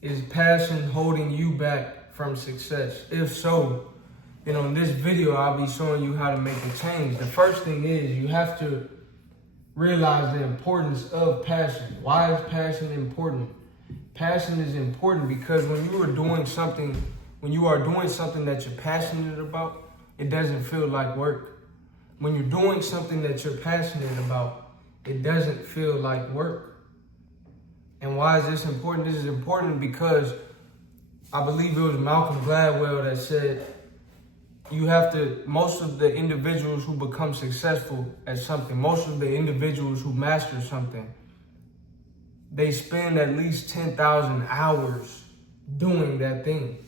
Is passion holding you back from success? If so, in this video, I'll be showing you how to make a change. The first thing is you have to realize the importance of passion. Why is passion important? Passion is important because when you are doing something that you're passionate about, it doesn't feel like work. When you're doing something that you're passionate about, it doesn't feel like work. And why is this important? This is important because I believe it was Malcolm Gladwell that said, most of the individuals who become successful at something, most of the individuals who master something, they spend at least 10,000 hours doing that thing.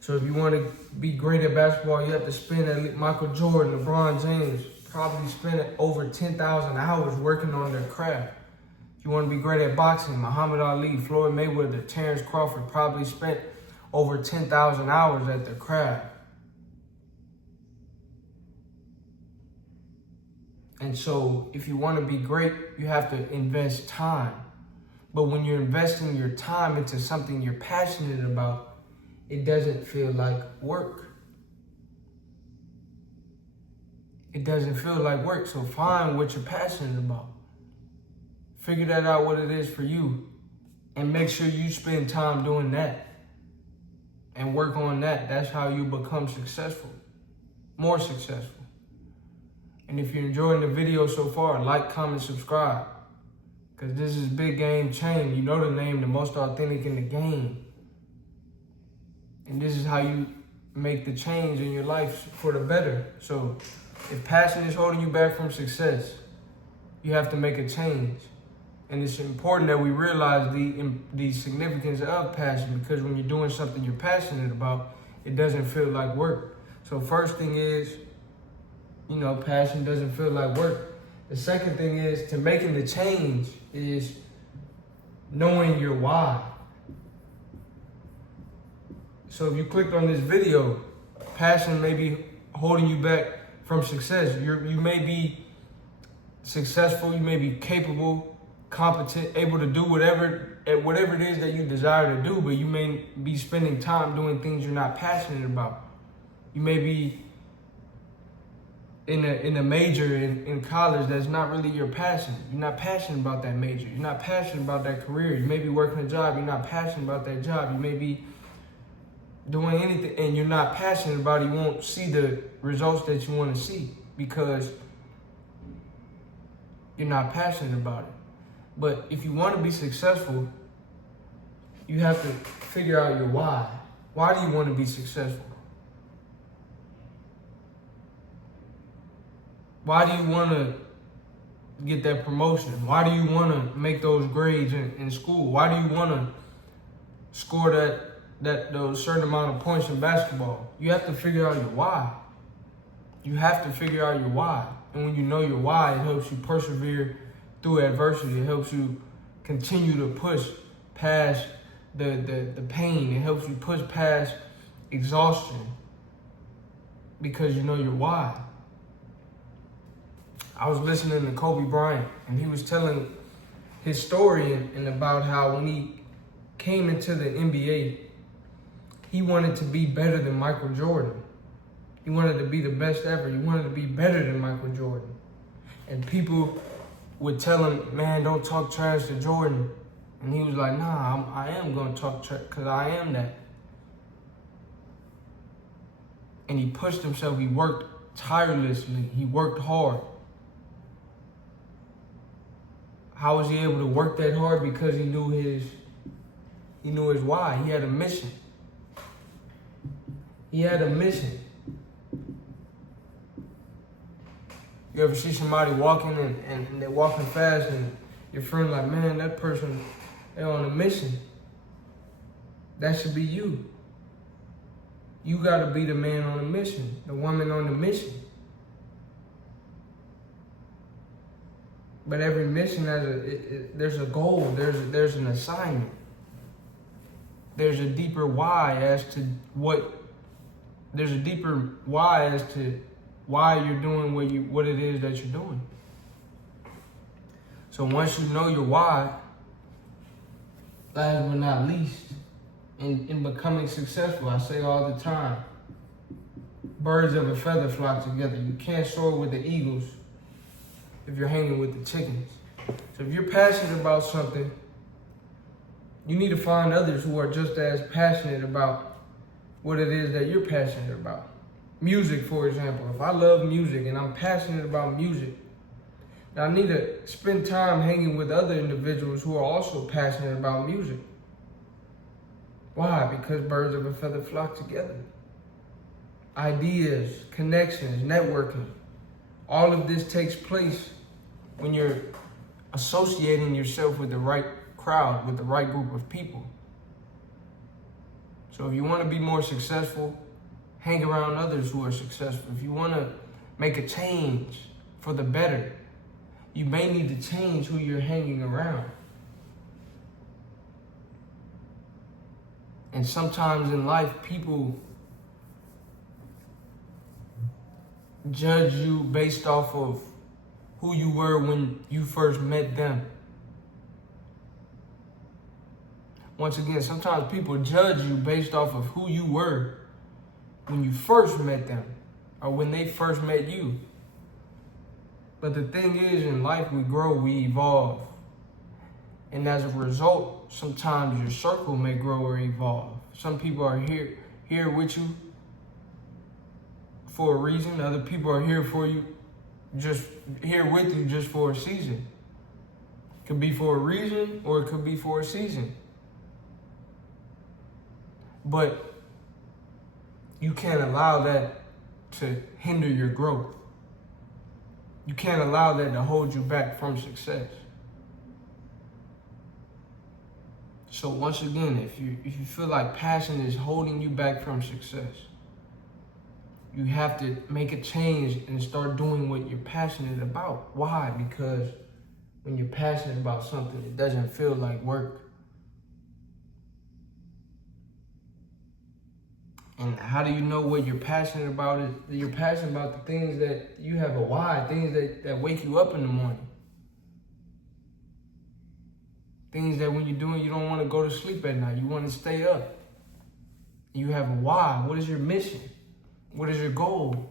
So if you want to be great at basketball, you have to spend at least, Michael Jordan, LeBron James, probably spend over 10,000 hours working on their craft. If you want to be great at boxing, Muhammad Ali, Floyd Mayweather, Terrence Crawford probably spent over 10,000 hours at their craft. And so if you want to be great, you have to invest time. But when you're investing your time into something you're passionate about, it doesn't feel like work. It doesn't feel like work. So find what you're passionate about. Figure that out, what it is for you, and make sure you spend time doing that and work on that. That's how you become successful, more successful. And if you're enjoying the video so far, like, comment, subscribe, because this is BigGameCham. You know the name, the most authentic in the game. And this is how you make the change in your life for the better. So if passion is holding you back from success, you have to make a change. And it's important that we realize the significance of passion, because when you're doing something you're passionate about, it doesn't feel like work. So first thing is, passion doesn't feel like work. The second thing is, to making the change, is knowing your why. So if you clicked on this video, passion may be holding you back from success. You may be successful, you may be capable, competent, able to do whatever it is that you desire to do, but you may be spending time doing things you're not passionate about. You may be in a major in college that's not really your passion. You're not passionate about that major. You're not passionate about that career. You may be working a job, you're not passionate about that job. You may be doing anything and you're not passionate about it. You won't see the results that you want to see because you're not passionate about it. But if you want to be successful, you have to figure out your why. Why do you want to be successful? Why do you want to get that promotion? Why do you want to make those grades in school? Why do you want to score those certain amount of points in basketball? You have to figure out your why. You have to figure out your why. And when you know your why, it helps you persevere through adversity. It helps you continue to push past the pain. It helps you push past exhaustion because you know your why. I was listening to Kobe Bryant, and he was telling his story and about how when he came into the NBA, he wanted to be better than Michael Jordan. He wanted to be the best ever. He wanted to be better than Michael Jordan. And people would tell him, man, don't talk trash to Jordan. And he was like, nah, I am going to talk trash because I am that. And he pushed himself. He worked tirelessly. He worked hard. How was he able to work that hard? Because he knew his why. He had a mission. He had a mission. You ever see somebody walking and they're walking fast and your friend like, man, that person, they're on a mission. That should be you. You gotta be the man on the mission, the woman on the mission. But every mission there's a goal, there's an assignment. There's a deeper why as to why you're doing what it is that you're doing. So once you know your why, last but not least, in becoming successful, I say all the time, birds of a feather flock together. You can't soar with the eagles if you're hanging with the chickens. So if you're passionate about something, you need to find others who are just as passionate about what it is that you're passionate about. Music, for example. If I love music and I'm passionate about music, then I need to spend time hanging with other individuals who are also passionate about music. Why? Because birds of a feather flock together. Ideas, connections, networking. All of this takes place when you're associating yourself with the right crowd, with the right group of people. So if you want to be more successful, hang around others who are successful. If you want to make a change for the better, you may need to change who you're hanging around. And sometimes in life, people judge you based off of who you were when you first met them. Once again, sometimes people judge you based off of who you were when you first met them or when they first met you. But the thing is, in life, we grow, we evolve. And as a result, sometimes your circle may grow or evolve. Some people are here with you for a reason. Other people are here for you, just here with you just for a season. It could be for a reason or it could be for a season. But you can't allow that to hinder your growth. You can't allow that to hold you back from success. So once again, if you feel like passion is holding you back from success, you have to make a change and start doing what you're passionate about. Why? Because when you're passionate about something, it doesn't feel like work. And how do you know what you're passionate about? Is you're passionate about the things that you have a why, things that wake you up in the morning. Things that when you're doing, you don't want to go to sleep at night. You want to stay up. You have a why. What is your mission? What is your goal?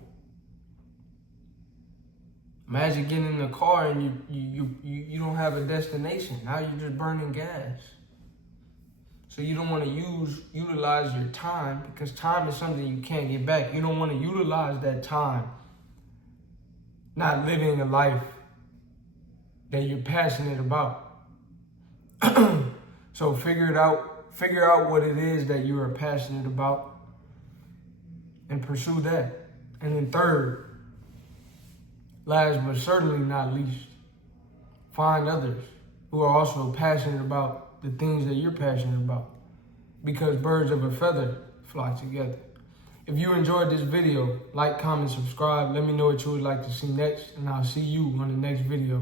Imagine getting in a car and you don't have a destination. Now you're just burning gas. So you don't want to utilize your time, because time is something you can't get back. You don't want to utilize that time not living a life that you're passionate about. So figure out what it is that you are passionate about and pursue that. And then third, last but certainly not least, find others who are also passionate about the things that you're passionate about, because birds of a feather flock together. If you enjoyed this video, like, comment, subscribe. Let me know what you would like to see next, and I'll see you on the next video.